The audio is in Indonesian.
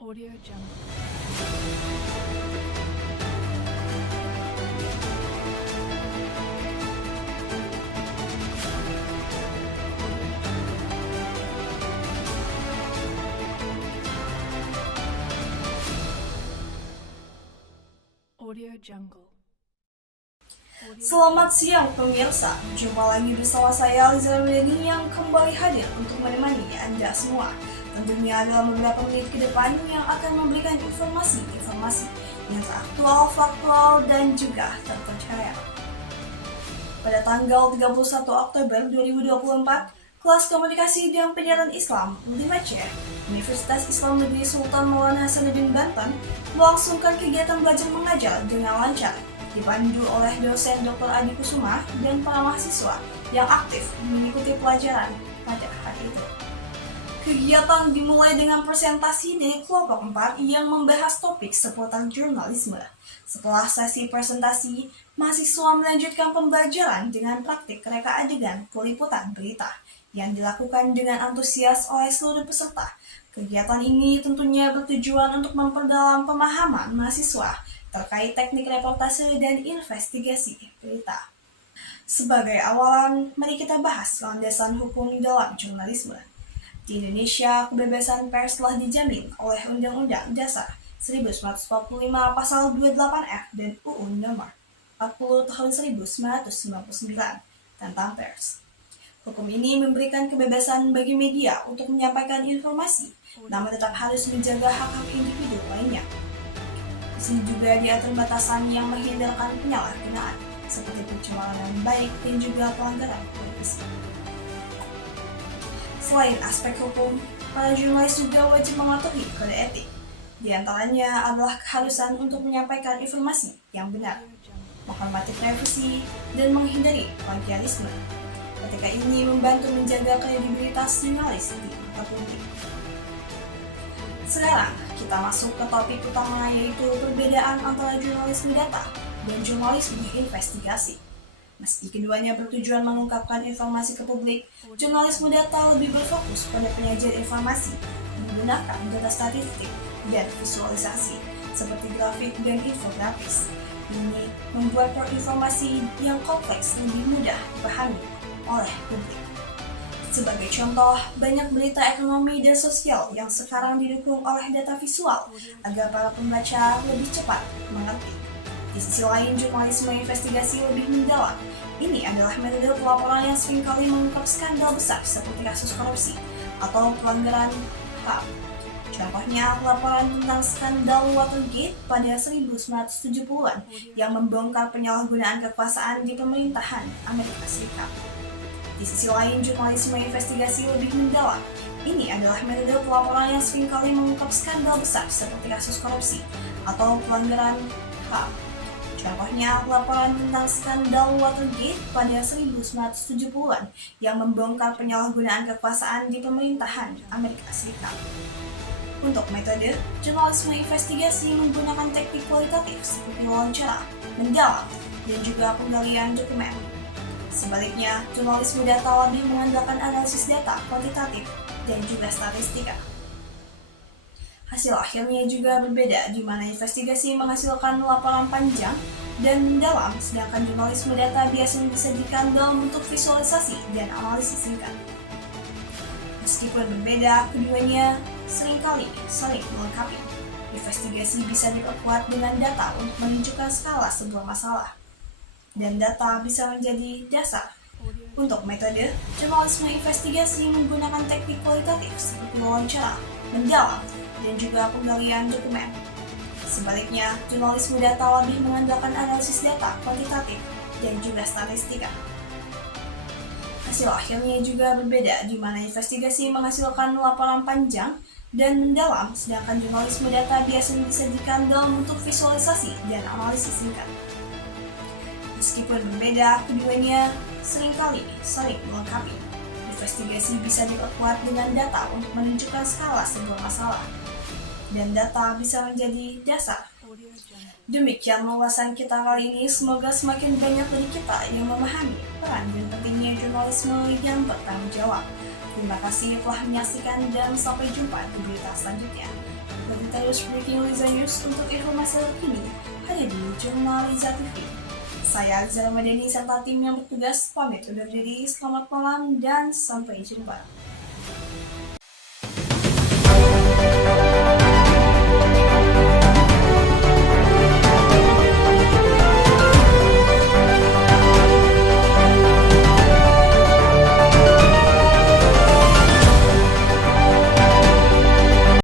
Audio Jungle. Audio Jungle. Selamat siang pemirsa, jumpa lagi bersama saya Liza Medeni yang kembali hadir untuk menemani Anda semua. Tentunya dalam beberapa menit ke depan yang akan memberikan informasi-informasi yang teraktual, faktual, dan juga terpercaya. Pada tanggal 31 Oktober 2024, kelas komunikasi dan penyiaran Islam 5C Universitas Islam Negeri Sultan Maulana Hasanuddin Banten melangsungkan kegiatan belajar mengajar dengan lancar, dipandu oleh dosen Dr. Adi Kusuma dan para mahasiswa yang aktif mengikuti pelajaran pada hari itu. Kegiatan dimulai dengan presentasi dari kelompok 4 yang membahas topik seputar jurnalisme. Setelah sesi presentasi, mahasiswa melanjutkan pembelajaran dengan praktik reka adegan peliputan berita yang dilakukan dengan antusias oleh seluruh peserta. Kegiatan ini tentunya bertujuan untuk memperdalam pemahaman mahasiswa terkait teknik reportase dan investigasi berita. Sebagai awalan, mari kita bahas landasan hukum dalam jurnalisme. Di Indonesia, kebebasan pers telah dijamin oleh Undang-Undang Dasar 1945 Pasal 28F dan UU Nomor 40 Tahun 1999 tentang pers. Hukum ini memberikan kebebasan bagi media untuk menyampaikan informasi, namun tetap harus menjaga hak-hak individu lainnya. Di sini juga diatur batasan yang menghindarkan penyalahgunaan, seperti pencemaran baik dan juga pelanggaran privasi. Selain aspek hukum, para jurnalis juga wajib mematuhi kode etik. Di antaranya adalah keharusan untuk menyampaikan informasi yang benar, menghormati privasi, dan menghindari plagiarisme. Etika ini membantu menjaga kredibilitas jurnalis di mata publik. Sekarang, kita masuk ke topik utama, yaitu perbedaan antara jurnalisme data dan jurnalisme investigasi. Meski keduanya bertujuan mengungkapkan informasi ke publik, jurnalisme data lebih berfokus pada penyajian informasi menggunakan data statistik dan visualisasi seperti grafik dan infografis. Ini membuat informasi yang kompleks lebih mudah dipahami oleh publik. Sebagai contoh, banyak berita ekonomi dan sosial yang sekarang didukung oleh data visual agar para pembaca lebih cepat mengerti. Di sisi lain, jurnalisme investigasi lebih mendalam. Ini adalah metode pelaporan yang seringkali mengungkap skandal besar seperti kasus korupsi atau pelanggaran HAM. Contohnya, laporan tentang skandal Watergate pada 1970-an yang membongkar penyalahgunaan kekuasaan di pemerintahan Amerika Serikat. Di sisi lain, jurnalisme investigasi lebih mendalam. Ini adalah metode pelaporan yang seringkali mengungkap skandal besar seperti kasus korupsi atau pelanggaran HAM. Contohnya, laporan tentang skandal Watergate pada 1970-an yang membongkar penyalahgunaan kekuasaan di pemerintahan Amerika Serikat. Untuk metode, jurnalisme investigasi menggunakan teknik kualitatif seperti wawancara, mendalam, dan juga penggalian dokumen. Sebaliknya, jurnalisme data lebih mengandalkan analisis data kuantitatif dan juga statistika. Hasil akhirnya juga berbeda, di mana investigasi menghasilkan laporan panjang dan mendalam, sedangkan jurnalisme data biasanya disajikan dalam bentuk visualisasi dan analisis singkat. Meskipun berbeda, keduanya seringkali saling melengkapi. Investigasi bisa diperkuat dengan data untuk menunjukkan skala sebuah masalah, dan data bisa menjadi dasar. Untuk metode, jurnalisme investigasi menggunakan teknik kualitatif seperti wawancara, mendalam, dan juga penggalian dokumen. Sebaliknya, jurnalisme data lebih mengandalkan analisis data kuantitatif dan juga statistika. Hasil akhirnya juga berbeda, di mana investigasi menghasilkan laporan panjang dan mendalam, sedangkan jurnalisme data biasanya disajikan dalam bentuk visualisasi dan analisis singkat. Meskipun berbeda, keduanya seringkali saling melengkapi. Investigasi bisa diperkuat dengan data untuk menunjukkan skala sebuah masalah, dan data bisa menjadi dasar. Demikian ulasan kita kali ini, semoga semakin banyak dari kita yang memahami peran dan pentingnya jurnalisme yang bertanggung jawab. Terima kasih telah menyaksikan dan sampai jumpa di berita selanjutnya. Berita terus breaking Liza News untuk informasi terkini hanya di Jurnal Liza TV. Saya Zara Madani serta tim yang bertugas pamit undur diri. Selamat malam dan sampai jumpa.